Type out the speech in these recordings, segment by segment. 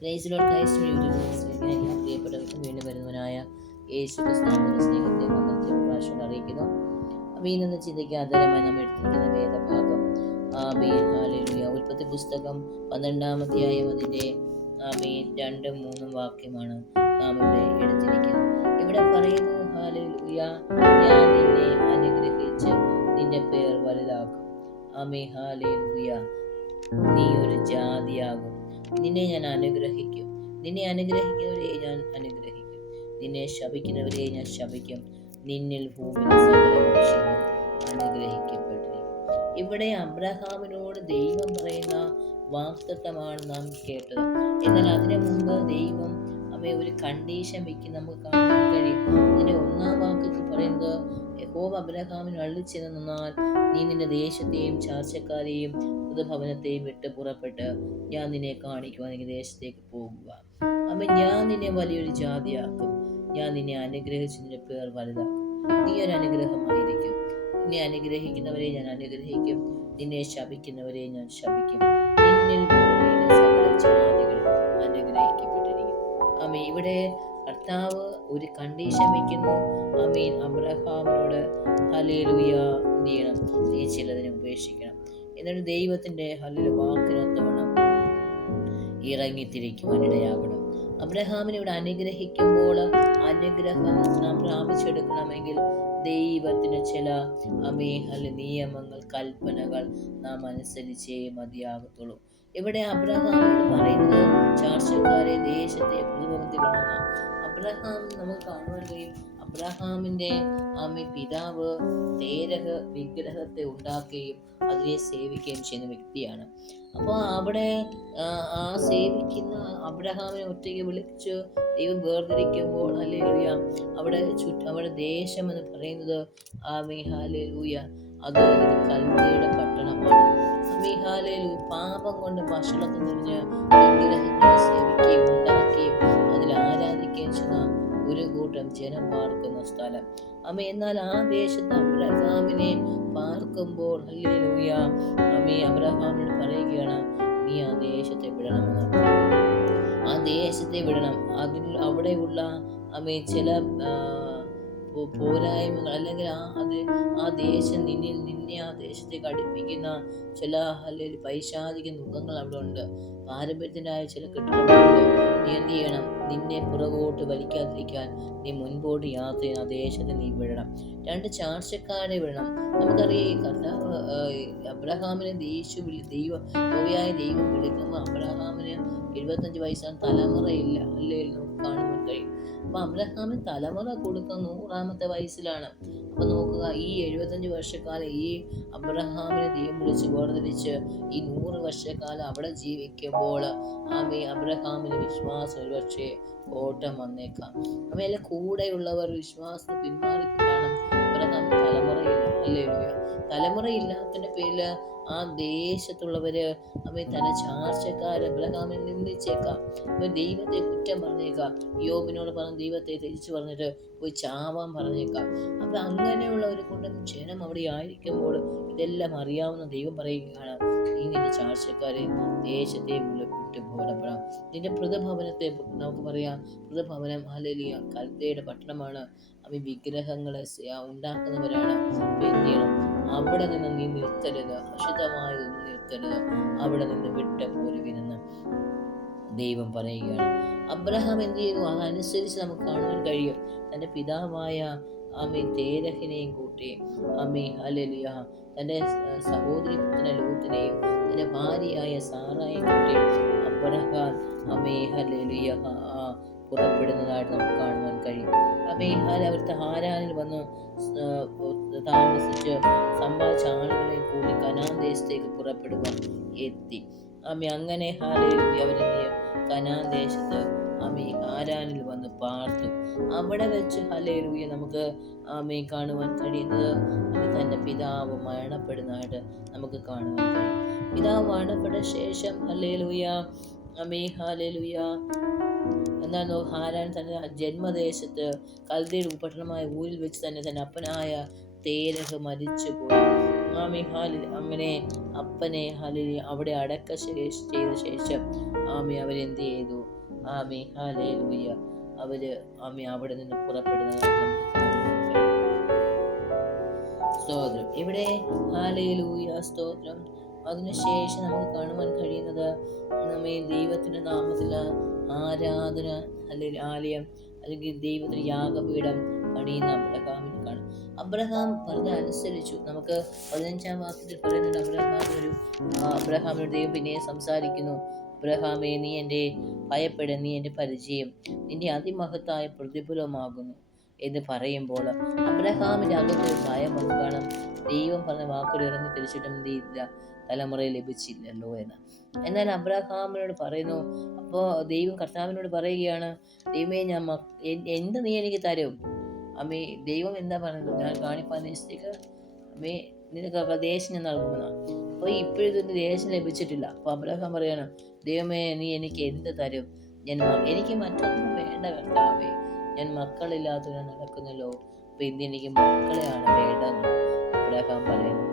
Praise Lord. Christ YouTube ക്രിസ്തുവിനെ എല്ലാ പ്രിയപ്പെട്ടവർക്കും വീണ്ടും വരുന്നവനായ യേശു ക്രിസ്തുവിന്റെ സ്നേഹത്തെ വന്ദനത്തെ പ്രാവശ്യം അറിയിക്കുന്നു. അപ്പോൾ ഇന്ന് ചിന്തയ്ക്ക് ആധാരമായി നമ്മൾ എടുത്തിരിക്കുന്ന വേദഭാഗം ഹല്ലേലൂയ ഉൽപ്പത്തി പുസ്തകം 12-ാം അധ്യായം അതിൻ്റെ 2-3 വാക്യമാണ് നാം ഇവിടെ എടുത്തിരിക്കുന്നത്. ഇവിടെ പറയുന്നു, ഹല്ലേലൂയ, ഞാൻ നിന്നെ അനുഗ്രഹിച്ച് നിന്റെ പേർ വലുതാക്കും. ഹല്ലേലൂയ, നീ ഒരു ജാതിയാകും. നിന്നെ ഞാൻ അനുഗ്രഹിക്കും. നിന്നെ അനുഗ്രഹിക്കുന്നവരെ ഞാൻ അനുഗ്രഹിക്കും. നിന്നെ ശപിക്കുന്നവരെ ഞാൻ ശപിക്കും. നിന്നിൽ ഭൂമിയിലെ സകല വംശങ്ങളും അനുഗ്രഹിക്കപ്പെട്ടിരിക്കും. ഇവിടെ അബ്രഹാമിനോട് ദൈവം പറയുന്ന വാഗ്ദത്തമാണ് നാം കേട്ടത്. എന്നാൽ അതിനു മുമ്പ് ദൈവം അവയെ ഒരു കണ്ടീഷൻ വയ്ക്കും നമുക്ക് കാണാൻ കഴിയും. അതിന്റെ 1-ാം വാക്യത്തിൽ പറയുന്നത്, യഹോവ അബ്രഹാമിന് അരുളിച്ചെന്നാൽ, നീ നിന്റെ ദേശത്തെയും ചാർച്ചക്കാരെയും ഭവനത്തെയും വിട്ട് പുറപ്പെട്ട് ഞാൻ നിന്നെ കാണിക്കുവാൻ ഈ ദേശത്തേക്ക് പോകുക. ഞാൻ നിന്നെ വലിയൊരു ജാതിയാക്കും. ഞാൻ നിന്നെ അനുഗ്രഹിച്ച് നിന്റെ പേർ വലുതാക്കും. നീ ഒരു അനുഗ്രഹമായിരിക്കും. നിന്നെ അനുഗ്രഹിക്കുന്നവരെ ഞാൻ അനുഗ്രഹിക്കും. നിന്നെ ശപിക്കുന്നവരെ ഞാൻ ശപിക്കും. നിന്നിൽ ഭൂമിയിലെ സകല ജാതികളും അനുഗ്രഹിക്കപ്പെട്ടിരിക്കും. ഇവിടെ കർത്താവ് ഒരു കണ്ടീഷൻ വയ്ക്കുന്നു. അബ്രഹാമിനോട്, ഹല്ലേലൂയ, എന്ത് ചെയ്യണം? നീ ചിലതിനെ ഉപേക്ഷിക്കണം. എന്നിട്ട് ദൈവത്തിന്റെ വാക്കിനൊത്തവണ്ണം ഇറങ്ങിത്തിരിക്കുവാൻ ഇടയാകണം. അബ്രഹാമിനെ ഇവിടെ അനുഗ്രഹിക്കുമ്പോൾ അനുഗ്രഹം നാം പ്രാപിച്ചെടുക്കണമെങ്കിൽ ദൈവത്തിന് ചില നിയമങ്ങൾ, കൽപ്പനകൾ നാം അനുസരിച്ചേ മതിയാകത്തുള്ളൂ. ഇവിടെ അബ്രഹാമിനോട് പറയുന്നത് ചാർച്ചക്കാരെ ദേശത്തെ പ്രതിബന്ധത്തിൽ വിടണം. അബ്രഹാം നമുക്ക് കാണുവാൻ കഴിയും, അബ്രഹാമിന്റെ പിതാവ് തേരഹ് വിഗ്രഹത്തെ ഉണ്ടാക്കുകയും അതിനെ സേവിക്കുകയും ചെയ്യുന്ന വ്യക്തിയാണ്. അപ്പോൾ അവിടെ ആ സേവിക്കുന്ന അബ്രഹാമിനെ ഒറ്റയ്ക്ക് വിളിച്ച് ദൈവം വേർതിരിക്കുമ്പോൾ, ഹല്ലേലൂയ, അവിടെ ദേശം എന്ന് പറയുന്നത് ഹല്ലേലൂയ, അത് ഒരു കൽദയുടെ പട്ടണമാണ്. ഹല്ലേലൂയ, പാപം കൊണ്ട് ഭക്ഷണത്തിൽ നിറഞ്ഞ് വിഗ്രഹങ്ങളെ സേവിക്കുകയും ഉണ്ടാക്കുകയും അതിൽ ആരാധിക്കുകയും ചെയ്യുന്ന ഒരു കൂട്ടം ജനം പാർക്കുന്ന സ്ഥലം. എന്നാൽ ആ ദേശത്ത് അബ്രഹാമിനെ പാർക്കുമ്പോൾ, ഹല്ലേലൂയ, അബ്രഹാമിനോട് പറയുകയാണ്, നീ ആ ദേശത്തെ വിടണമെന്ന്. ആ ദേശത്തെ വിടണം. അവിടെയുള്ള ചില പോരായ്മകൾ, അല്ലെങ്കിൽ ആ ദേശം നിന്നെ ആ ദേശത്തേക്ക് അടുപ്പിക്കുന്ന ചില പൈശാചിക മുഖങ്ങൾ അവിടെ ഉണ്ട്. പാരമ്പര്യത്തിനായ ചില കെട്ടുകളുണ്ട്. നീ എന്ത് ചെയ്യണം? നിന്നെ പുറകോട്ട് വലിക്കാതിരിക്കാൻ നീ മുൻപോട്ട് യാത്ര ചെയ്യുന്ന ആ ദേശത്തെ നീ വിടണം. 2 ചാർച്ചക്കാരെ വിടണം. നമുക്കറിയാം, കർത്താവ് അബ്രഹാമിനെ ദൈവം വിളിക്കുമ്പോൾ അബ്രഹാമിന് 75 വയസ്സാണ്, തലമുറയില്ല. അല്ലേ നമുക്ക് കാണുവാൻ കഴിയും. അപ്പൊ അബ്രഹാമിന് തലമുറ കൊടുക്കുന്ന 100-ാമത്തെ വയസ്സിലാണ്. അപ്പൊ നോക്കുക, ഈ 75 വർഷക്കാലം ഈ അബ്രഹാമിനെ ദൈവം വിളിച്ച് വേർതിരിച്ച് ഈ 100 വർഷക്കാലം അവിടെ ജീവിക്കുമ്പോൾ അബ്രഹാമിന് വിശ്വാസം ഒരുപക്ഷെ ഓട്ടം വന്നേക്കാം. അവയെല്ലാം കൂടെയുള്ളവർ വിശ്വാസത്തിൽ പിന്മാറി കാണും. അബ്രഹാം തലമുറയില്ല. ഹല്ലേലൂയ, തലമുറയില്ലാത്തതിന്റെ പേരില് ആ ദേശത്തുള്ളവര് തന്നെ ചാർച്ചക്കാര് അബ്രഹാമിനെ നിന്ദിച്ചേക്കാം. ദൈവത്തെ കുറ്റം പറഞ്ഞേക്കാം. യോബിനോട് പറഞ്ഞ ദൈവത്തെ തിരിച്ചു പറഞ്ഞിട്ട് പോയി ചാവാൻ പറഞ്ഞേക്കാം. അങ്ങനെയുള്ള ഒരു കൂട്ടം ജനം അവിടെ ആയിരിക്കുമ്പോൾ ഇതെല്ലാം അറിയാവുന്ന ദൈവം പറയുകയാണ്, ഇങ്ങനെ ചാർച്ചക്കാരെ ദേശത്തെ വിട്ടു പോരപ്പെടാം. നിന്റെ പ്രതിഭവനത്തെ നമുക്ക് പറയാം. പ്രതിഭവനം ഹല്ലേലൂയ കൽദയുടെ പട്ടണമാണ്. വിഗ്രഹങ്ങളെ ഉണ്ടാക്കുന്നവരാണ്. എന്ത് ചെയ്യണം? അവിടെ നിന്ന് നീ നിർത്തരുത്, അശുദ്ധമായതൊന്നും നിർത്തരുത്, അവിടെ നിന്ന് വിട്ട പോരുവിനെന്ന് ദൈവം പറയുകയാണ്. അബ്രഹാം എന്ത് ചെയ്തു? അതനുസരിച്ച് നമുക്ക് കാണുവാൻ കഴിയും. തൻ്റെ പിതാവായ തേരഹിനെയും കൂട്ടി ഹല്ലേലൂയ തൻ്റെ സഹോദരി പുത്രനെ ലോത്തിനെയും തൻ്റെ ഭാര്യയായ സാറായെയും കൂട്ടി അബ്രഹാം ഹല്ലേലൂയ പുറപ്പെടുന്നതായിട്ട് നമുക്ക് കാണുവാൻ കഴിയും. അവിടുത്തെ ഹാരാനിൽ വന്ന് താമസിച്ച് സമ്പാദിച്ച ആളുകളെ കൂടി കനാൻ ദേശത്തേക്ക് പുറപ്പെടുവാൻ എത്തി. അങ്ങനെ ഹല്ലേലൂയ അവരെന്ത് കനാൻ ദേശത്ത് ഹാരാനിൽ വന്ന് പാർത്തു. അവിടെ വെച്ച് ഹല്ലേലൂയ നമുക്ക് കാണുവാൻ കഴിയുന്നത് തൻ്റെ പിതാവ് മരണപ്പെടുന്നതായിട്ട് നമുക്ക് കാണുവാൻ കഴിയും. പിതാവ് മരണപ്പെട്ട ശേഷം ഹല്ലേലൂയ ഹല്ലേലൂയ എന്നാൽ ഹാരാൻ തന്റെ ജന്മദേശത്ത് കൽദയുടെ പട്ടണമായ ഊരിൽ വെച്ച് തന്നെ തന്റെ അപ്പനായ തേരഹ് മരിച്ചു പോയി. ആമേ അങ്ങനെ അപ്പനെ അവിടെ ചെയ്ത ശേഷം അവരെന്ത് ചെയ്തു? ഹല്ലേലൂയ അവര് അവിടെ നിന്ന് പുറപ്പെടുന്നത് സ്തോത്രം. ഇവിടെ ഹല്ലേലൂയ സ്തോത്രം. അതിനുശേഷം നമുക്ക് കാണുവാൻ കഴിയുന്നത് ദൈവത്തിന്റെ നാമത്തിൽ ആരാധന അല്ലെങ്കിൽ ആലയം അല്ലെങ്കിൽ ദൈവത്തിന് യാഗപീഠം പണിയുന്ന അബ്രഹാമിനെ കാണും. അബ്രഹാം പറഞ്ഞ അനുസരിച്ചു. നമുക്ക് 15-ാം വാക്യത്തിൽ പറയുന്നുണ്ട്, അബ്രഹാമിനോട് ദൈവം പിന്നെ സംസാരിക്കുന്നു. അബ്രഹാമേ, നീ എൻ്റെ ഭയപ്പെടാൻ, നീ എൻ്റെ പരിചയം, നിന്റെ അതിമഹത്തായ പ്രതിഫലമാകുന്നു എന്ന് പറയുമ്പോൾ അബ്രഹാമിന്റെ അകത്തൊരു ഭയം നമുക്ക് കാണാം. ദൈവം പറഞ്ഞ വാക്കുകൾ ഇറങ്ങി തിരിച്ചിട്ടും എന്ത് ചെയ്തില്ല? തലമുറയെ ലഭിച്ചില്ലല്ലോ എന്ന്. എന്നാൽ അബ്രഹാമിനോട് പറയുന്നു. അപ്പോൾ കർത്താവിനോട് പറയുകയാണ്, ദൈവമേ, എന്ത് നീ എനിക്ക് തരും? ദൈവം എന്താ പറയുന്നത്? ഞാൻ കാണിപ്പാൻ ദേശത്തേക്ക് നിനക്ക് ദേശം ഞാൻ നൽകുമെന്നാണ്. അപ്പോൾ ഇപ്പോഴൊന്നും ദേശം ലഭിച്ചിട്ടില്ല. അപ്പോൾ അബ്രഹാം പറയാണ്, ദൈവമേ, നീ എനിക്ക് എന്ത് തരും? എനിക്ക് മറ്റൊന്നും വേണ്ട കർത്താവേ, ഞാൻ മക്കളില്ലാത്തവരെ നടക്കുന്നല്ലോ. അപ്പൊ ഇന്ന് എനിക്ക് മക്കളെയാണ് വേണ്ടെന്ന് അബ്രഹാം പറയുന്നു.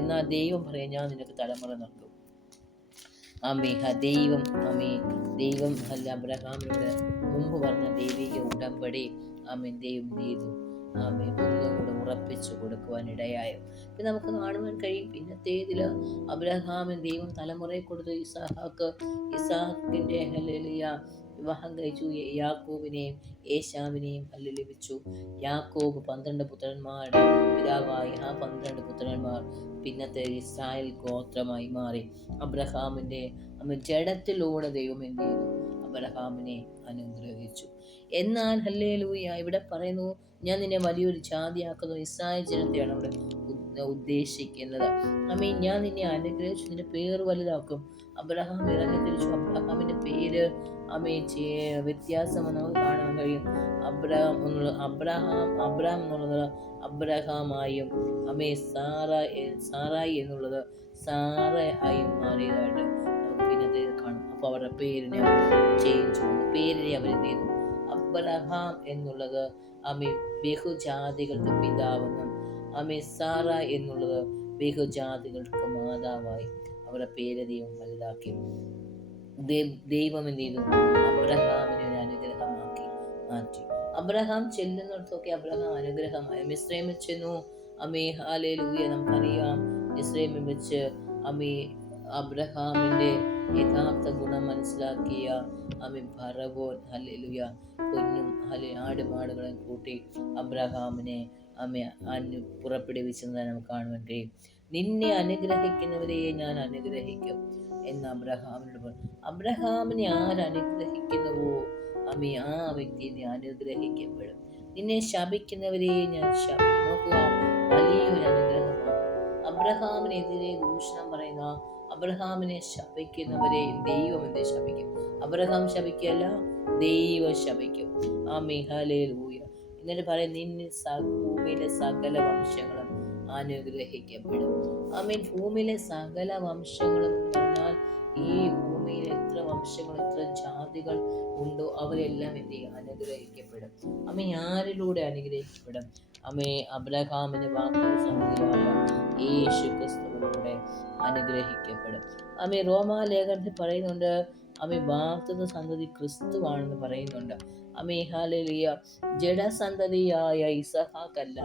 എന്നാൽ ദൈവം പറയാം, ഞാൻ നിനക്ക് തലമുറ നൽകും. ദൈവം അബ്രഹാമിനോട് മുമ്പ് പറഞ്ഞ ദൈവിക ഉടമ്പടി ദൈവം ചെയ്തു. കൂടെ ഉറപ്പിച്ചു കൊടുക്കുവാൻ ഇടയായോ. നമുക്ക് കാണുവാൻ കഴിയും. പിന്നത്തേതില് അബ്രഹാമിന് ദൈവം തലമുറയെ കൊടുത്തു. ഇസാഖിന്റെ വിവാഹം കഴിച്ചു. യാക്കോബിനെയും ഏശാവിനെയും ലഭിച്ചു. യാക്കോബ് 12 പുത്രന്മാരുടെ പിതാവായി. 12 പുത്രന്മാർ പിന്നത്തെ ഇസ്രായേൽ ഗോത്രമായി മാറി. അബ്രഹാമിന്റെ ജഡത്തിലൂടെ ദൈവം എന്ത് ചെയ്തു? അബ്രഹാമിനെ അനുഗ്രഹിച്ചു. എന്നാൽ ഹല്ലേലൂയ ഇവിടെ പറയുന്നു, ഞാൻ നിന്നെ വലിയൊരു ജാതിയാക്കുന്നു. ഇസ്രായേൽ ജനത്തെയാണ് അവിടെ ഉദ്ദേശിക്കുന്നത്. ഞാൻ നിന്നെ അനുഗ്രഹിച്ചു, നിന്റെ പേര് വലുതാക്കും. അബ്രഹാം ഇറങ്ങി തിരിച്ചു. അബ്രഹാമിന്റെ പേര് വ്യത്യാസം നമുക്ക് കാണാൻ കഴിയും. അബ്രഹാം എന്നുള്ളത് അബ്രഹാമായും സാറായി എന്നുള്ളത് സാറയായും മാറിയതായിട്ട് പിന്നത്തെ കാണും. അപ്പൊ അവരുടെ പേരിനെ ചേഞ്ച് വന്നു. പേരിനെ അവരെന്ത് ചെയ്തു? അബ്രഹാം എന്നുള്ളത് ബഹുജാതികൾക്ക് പിതാവെന്നും സാറ എന്നുള്ളത് ബഹുജാതികൾക്ക് മാതാവായി അവരുടെ പേര് ദൈവം വലുതാക്കി. ദൈവം എന്ത് ചെയ്തു? അബ്രഹാമിനെ ഒരു അനുഗ്രഹമാക്കി മാറ്റി. അബ്രഹാം ചെല്ലുന്നിടത്തൊക്കെ അബ്രഹാം അനുഗ്രഹമായി. മിസ്രൈമിൽ ചെന്നു. ഹല്ലേലൂയ നമുക്കറിയാം. മിസ്രൈമിൽ വെച്ച് അബ്രഹാമിന്റെ യഥാർത്ഥ ഗുണം മനസ്സിലാക്കിയ ഫറവോൻ ഹല്ലേലൂയ പൊന്നും ആടുമാടുകളെ കൂട്ടി അബ്രഹാമിനെ പുറപ്പെടുവിച്ചതായി നമുക്ക് കാണുവാൻ കഴിയും. നിന്നെ അനുഗ്രഹിക്കുന്നവരെ ഞാൻ അനുഗ്രഹിക്കും എന്ന് അബ്രഹാമിനോട് പറഞ്ഞു. അബ്രഹാമിനെ ആരനുഗ്രഹിക്കുന്നുവോ ആ വ്യക്തി അനുഗ്രഹിക്കപ്പെടും. നിന്നെ ശപിക്കുന്നവരെ ഞാൻ ശപിക്കും. നോക്കുക, വലിയൊരു അനുഗ്രഹമാണ്. അബ്രഹാമിനെതിരെ ദൂഷണം പറയുന്ന, അബ്രഹാമിനെ ശപിക്കുന്നവരെ ദൈവം എന്ത് ശപിക്കും? അബ്രഹാം ശപിക്കുകയല്ല, ദൈവം ശപിക്കും. ഹല്ലേലൂയ. എന്നിട്ട് പറയും, നിന്നെ ഭൂമിയിലെ സകല വംശങ്ങളും അനുഗ്രഹിക്കപ്പെടും. ഭൂമിയിലെ സകല വംശങ്ങളും പറഞ്ഞാൽ ഈ ഭൂമിയിൽ എത്ര വംശങ്ങൾ, എത്ര ജാതികൾ ഉണ്ടോ അവരെല്ലാം എന്ത് ചെയ്യും? അനുഗ്രഹിക്കപ്പെടും. ആരിലൂടെ അനുഗ്രഹിക്കപ്പെടും? അബ്രഹാമിന്റെ വാഗ്ദത്തമായ യേശു ക്രിസ്തുവിലൂടെ അനുഗ്രഹിക്കപ്പെടും. റോമാലേഖനത്തിൽ പറയുന്നുണ്ട്, വാഗ്ദത്ത സന്തതി ക്രിസ്തുവാണെന്ന് പറയുന്നുണ്ട്. ഹല്ലേലൂയ. ജഡസന്തതിയായ ഇസഹാക്കല്ല,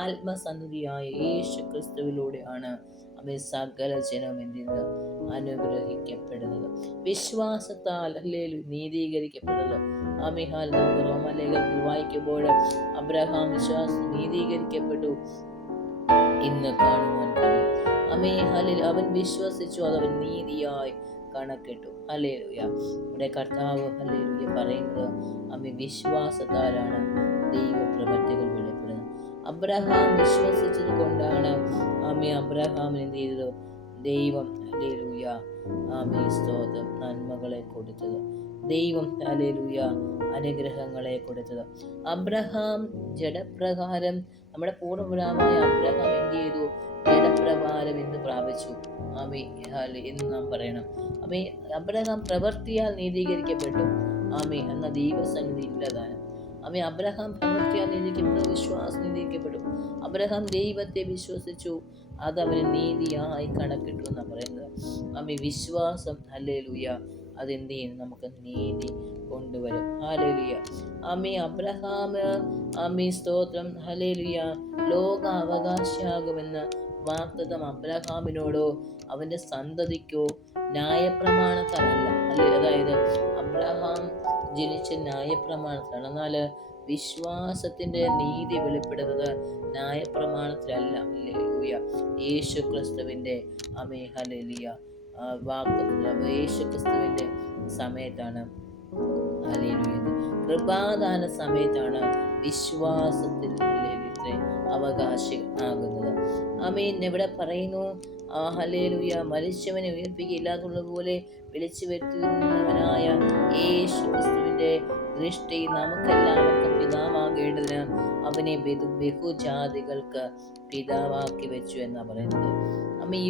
ആത്മസന്തതിയായ യേശു ക്രിസ്തുവിലൂടെയാണ് സകല ജനം എന്തിന് അനുഗ്രഹിക്കപ്പെടുന്നത്. വിശ്വാസത്താൽ ഹല്ലേലൂയ നീതീകരിക്കപ്പെടുന്നത്. നമുക്ക് റോമാലേഖനത്തിൽ വായിക്കുമ്പോൾ അബ്രഹാം വിശ്വാസം നീതീകരിക്കപ്പെട്ടു ഇന്ന് കാണുവാൻ കഴിയും. അവൻ വിശ്വസിച്ചു, അതവൻ നീതിയായി കണക്കിട്ടു. ഹല്ലേലൂയ. ഇവിടെ കർത്താവ് ഹല്ലേലൂയ പറയുന്നത് വിശ്വാസത്താലാണ് ദൈവപ്രവൃത്തികൾ വെളിപ്പെടുന്നത്. അബ്രഹാം വിശ്വസിച്ചത് കൊണ്ടാണ് അബ്രഹാമിന് എന്ത് ചെയ്തത്? ദൈവം ഹല്ലേലൂയ സ്തോത്രം നന്മകളെ കൊടുത്തത്. ദൈവം ഹല്ലേലൂയ അനുഗ്രഹങ്ങളെ കൊടുത്തത്. അബ്രഹാം ജഡപ്രകാരം, നമ്മുടെ പൂർവ്വപിതാവായ അബ്രഹാം എന്ത് ചെയ്തു? ജഡപ്രകാരം എന്ന് പ്രാപിച്ചു എന്ന് നാം പറയണം. അബ്രഹാം പ്രവൃത്തിയാൽ നീതീകരിക്കപ്പെട്ടു. എന്ന ദൈവസന്നിധി ഇല്ലതാണ്. അബ്രഹാം പ്രവൃത്തിയാൽ നീതിക്കപ്പെട്ടു, വിശ്വാസം നീതിക്കപ്പെടും. അബ്രഹാം ദൈവത്തെ വിശ്വസിച്ചു, അത് അവന് നീതിയായി കണക്കിട്ടു എന്നാണ് പറയുന്നത്. വിശ്വാസം ഹല്ലേലൂയ അതെന്ത് ചെയ്യും? നമുക്ക് നീതി കൊണ്ടുവരും. ഹല്ലേലൂയ. അബ്രഹാം സ്തോത്രം ഹല്ലേലൂയ ലോക അവകാശിയാകുമെന്ന് വാഗ്ദത്തം അബ്രഹാമിനോടോ അവന്റെ സന്തതിക്കോ ന്യായപ്രമാണത്താലല്ല. അതായത് അബ്രഹാം ജനിച്ച ന്യായപ്രമാണത്തിലാണ്. എന്നാൽ വിശ്വാസത്തിന്റെ നീതി വെളിപ്പെടുന്നത് ന്യായപ്രമാണത്തിലല്ല. ഹല്ലേലൂയ. യേശു ക്രിസ്തുവിന്റെ ഹല്ലേലൂയ വാഗ്ദത്തം യേശു ക്രിസ്തുവിന്റെ സമയത്താണ്. ഹല്ലേലൂയ. കൃപാദാന സമയത്താണ് വിശ്വാസത്തിൽ അവകാശി ആകുന്നത്. ഇവിടെ പറയുന്നു ഹല്ലേലൂയ മരിച്ചവനെ ഉയർപ്പിക്കുകയില്ലാതുള്ളതുപോലെ വിളിച്ചു വരുത്തുന്നവനായ യേശു ക്രിസ്തുവിന്റെ ദൃഷ്ടി നമുക്കെല്ലാവർക്കും പിതാവാകേണ്ടതിന് അവനെ ബഹുജാതികൾക്ക് പിതാവാക്കി വെച്ചു എന്നാ പറയുന്നത്.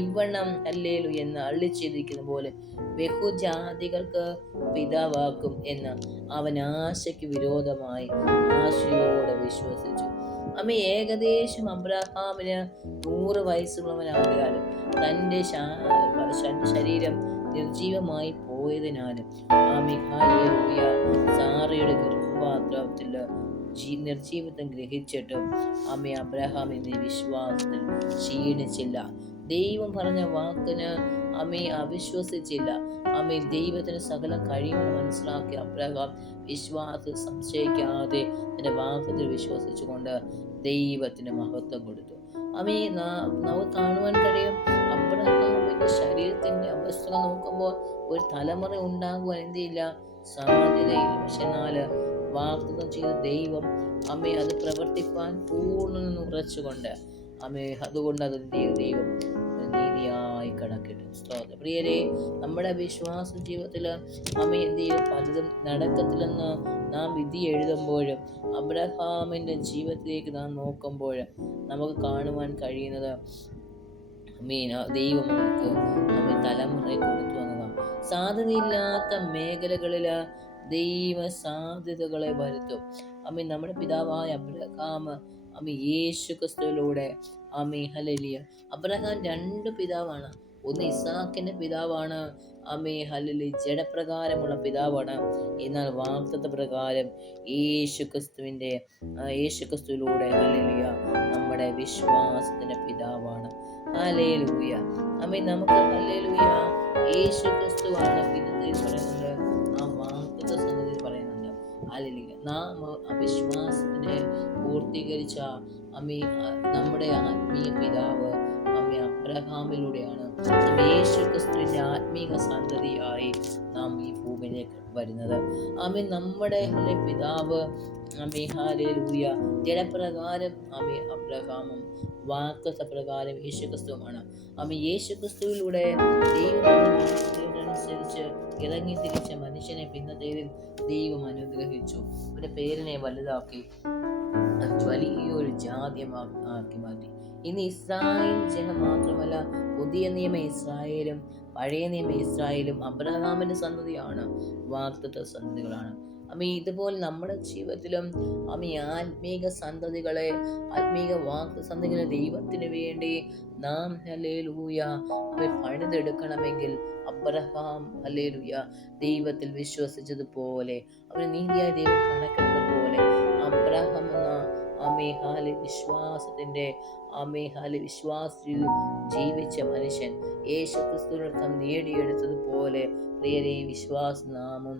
ഇവണ്ണം ഹല്ലേലൂയ എന്ന് അള്ളിച്ചെയ്തിരിക്കുന്ന പോലെ ബഹുജാതികൾക്ക് പിതാവാക്കും എന്ന് അവൻ ആശയ്ക്ക് വിരോധമായി ആശയോടെ വിശ്വസിച്ചു. ഏകദേശം അബ്രഹാമിന് 100 വയസ്സുള്ളവനാകിയാലും തൻ്റെ ശരീരം നിർജീവമായി പോയതിനാലും സാറയുടെ ഗർഭപാത്രത്തിൽ നിർജീവിതം ഗ്രഹിച്ചിട്ടും അബ്രഹാം എന്ന വിശ്വാസത്തിൽ ക്ഷീണിച്ചില്ല. ദൈവം പറഞ്ഞ വാക്കിന് അവിശ്വസിച്ചില്ല. ദൈവത്തിന് സകല കഴിയുമെന്ന് മനസ്സിലാക്കി അബ്രഹാം വിശ്വാസത്തിൽ സംശയിക്കാതെ തന്റെ വാക്കത്തിൽ വിശ്വസിച്ചുകൊണ്ട് ദൈവത്തിന് മഹത്വം കൊടുത്തു. നമുക്ക് കാണുവാൻ കഴിയും അബ്രഹാമിന്റെ ശരീരത്തിന്റെ അവസ്ഥ നോക്കുമ്പോൾ ഒരു തലമുറ ഉണ്ടാകുവാൻ എന്തില്ല, സാധ്യതയില്ല. പക്ഷെ എന്നാല് വാഗ്ദത്തം ചെയ്ത ദൈവം അത് പ്രവർത്തിപ്പാൻ പൂർണ്ണ ഉറച്ചുകൊണ്ട് അതുകൊണ്ട് അത് ദൈവം നീതിയായി കണക്കിട്ടു. സ്തോത്രം. പ്രിയരെ, നമ്മുടെ വിശ്വാസ ജീവിതത്തിൽ എന്ത് ചെയ്യും? പലതും നടക്കത്തില്ലെന്ന് നാം വിധി എഴുതുമ്പോഴും അബ്രഹാമിന്റെ ജീവിതത്തിലേക്ക് നാം നോക്കുമ്പോൾ നമുക്ക് കാണുവാൻ കഴിയുന്നത് ദൈവം നമുക്ക് തലമുറയെ കൊടുത്തു എന്നതാണ്. സാധ്യതയില്ലാത്ത മേഖലകളില് ദൈവ സാധ്യതകളെ വരുത്തും. നമ്മുടെ പിതാവായ അബ്രഹാം യേശു ക്രിസ്തുവിലൂടെ ഹല്ലേലൂയ. അബ്രഹാം 2 പിതാവാണ്. ഒന്ന് ഇസാക്കിന്റെ പിതാവാണ്, ഹല്ലേലൂയ ജഡപ്രകാരമുള്ള പിതാവാണ്. എന്നാൽ വാഗ്ദത്ത പ്രകാരം യേശു ക്രിസ്തുവിലൂടെ ഹല്ലേലൂയ നമ്മുടെ വിശ്വാസത്തിന്റെ പിതാവാണ്. ഹല്ലേലൂയ. നമുക്ക് ഹല്ലേലൂയ യേശു ക്രിസ്തുവാണ് പിതാവ് പറയുന്നത്. വാഗ്ദത്ത സന്നിധിയിൽ പറയുന്നുണ്ട് ഹല്ലേലൂയ. നാം വിശ്വാസത്തിനെ പൂർത്തീകരിച്ച നമ്മുടെ ആത്മീയ പിതാവ് അബ്രഹാമിലൂടെയാണ് യേശു ക്രിസ്തുവിന്റെ ആത്മീക സന്തതിയായി നാം ഈ ഭൂമിയിലേക്ക് വരുന്നത്. നമ്മുടെ പിതാവ് ഹല്ലേലൂയ ജഡപ്രകാരം അബ്രഹാമും വാഗ്ദത്ത പ്രകാരം യേശു ക്രിസ്തുവുമാണ്. യേശു ക്രിസ്തുവിലൂടെ ദൈവമനുസരിച്ച് ഇറങ്ങി തിരിച്ച മനുഷ്യനെ പിന്നത്തേതിൽ ദൈവം അനുഗ്രഹിച്ചു. അവന്റെ പേരിനെ വലുതാക്കി വലിയൊരു ജാതിയാക്കി മാറ്റി. ഇന്ന് ഇസ്രായേൽ ജനം മാത്രമല്ല, പുതിയ നിയമ ഇസ്രായേലും പഴയ നിയമ ഇസ്രായേലും അബ്രഹാമിന്റെ സന്തതിയാണ്, വാഗ്ദത്ത സന്തതികളാണ്. ഇതുപോലെ നമ്മുടെ ജീവിതത്തിലും ആത്മീക സന്തതികളെ, ആത്മീക വാഗ്ദത്ത സന്തതികളെ ദൈവത്തിന് വേണ്ടി നാം ഹല്ലേലൂയ പണിതെടുക്കണമെങ്കിൽ അബ്രഹാം ഹല്ലേലൂയ ദൈവത്തിൽ വിശ്വസിച്ചതുപോലെ, അവന് നീതിയായ ദൈവം കണക്കെടുത്തതുപോലെ അബ്രഹാം എന്ന വിശ്വാസത്തിന്റെ വിശ്വാസത്തിൽ ജീവിച്ച മനുഷ്യൻ യേശു ക്രിസ്തുവിനർത്ഥം നേടിയെടുത്തതുപോലെ പ്രിയരെ വിശ്വാസനാമം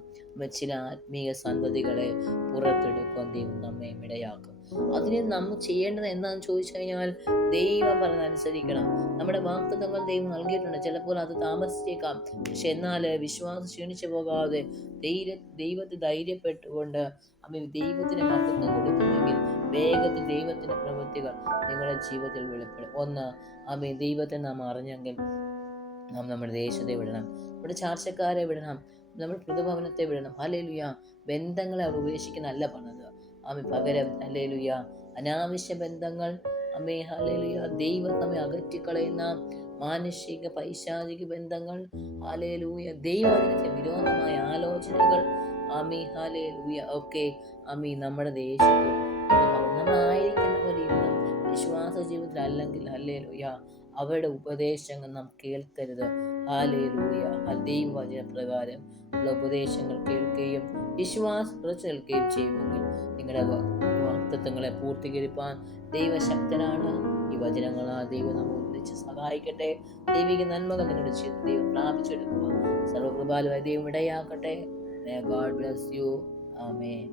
ചില ആത്മീയ സന്തതികളെ പുറത്തെടുക്കാൻ ദൈവം നമ്മെ ഇടയാക്കും. അതിന് നമ്മൾ ചെയ്യേണ്ടത് എന്താണെന്ന് ചോദിച്ചു കഴിഞ്ഞാൽ ദൈവം പറഞ്ഞനുസരിക്കണം. നമ്മുടെ വാഗ്ദത്തങ്ങൾ ദൈവം നൽകിയിട്ടുണ്ട്. ചിലപ്പോൾ അത് താമസിച്ചേക്കാം. പക്ഷെ എന്നാൽ വിശ്വാസം ക്ഷീണിച്ചു പോകാതെ ദൈവത്തെ ധൈര്യപ്പെട്ടുകൊണ്ട് ദൈവത്തിന് മഹത്വം കൊടുക്കുമെങ്കിൽ വേഗത്തിൽ ദൈവത്തിന്റെ പ്രവൃത്തികൾ നിങ്ങളുടെ ജീവിതത്തിൽ വെളിപ്പെടും. ഒന്ന് ദൈവത്തെ നാം അറിഞ്ഞെങ്കിൽ നാം നമ്മുടെ ദേശത്തെ വിടണം, നമ്മുടെ ചാർച്ചക്കാരെ വിടണം, നമ്മുടെ പ്രതിഭവനത്തെ വിടണം. ഹല്ലേലൂയ. ബന്ധങ്ങളെ അവർ ഉപേക്ഷിക്കുന്നല്ല പറഞ്ഞത്. പകരം ഹല്ലേലൂയ അനാവശ്യ ബന്ധങ്ങൾ ഹല്ലേലൂയ ദൈവം നമ്മെ അകറ്റിക്കളയുന്ന മാനുഷിക പൈശാചിക ബന്ധങ്ങൾ, ഹല്ലേലൂയ ദൈവത്തിന് വിരോധമായ ആലോചനകൾ, ആമീ ഹല്ലേലൂയ. ഓക്കെ ആമീ. നമ്മുടെ ദേശത്തും നമ്മളായിരിക്കുന്നവർ ഇന്നും വിശ്വാസ ജീവിതത്തിൽ അല്ലെങ്കിൽ ഹല്ലേലൂയ അവരുടെ ഉപദേശങ്ങൾ നാം കേൾക്കരുത്. ഹല്ലേലൂയ. ദൈവവചനപ്രകാരം ഉള്ള ഉപദേശങ്ങൾ കേൾക്കുകയും വിശ്വാസം ഉറച്ചു നിൽക്കുകയും ചെയ്യുമെങ്കിൽ നിങ്ങളുടെ വാഗ്ദത്തങ്ങളെ പൂർത്തീകരിപ്പാൻ ദൈവശക്തനാണ്. ഈ വചനങ്ങളാൽ ദൈവം നമ്മെ ഒന്നിച്ച് സഹായിക്കട്ടെ. ദൈവിക നന്മകൾ നിങ്ങളുടെ ജീവിതത്തിൽ ദൈവം പ്രാപിച്ചെടുക്കുക. സർവ്വകൃപാലുവായ ദൈവം ഇടയാക്കട്ടെ. May God bless you. Amen.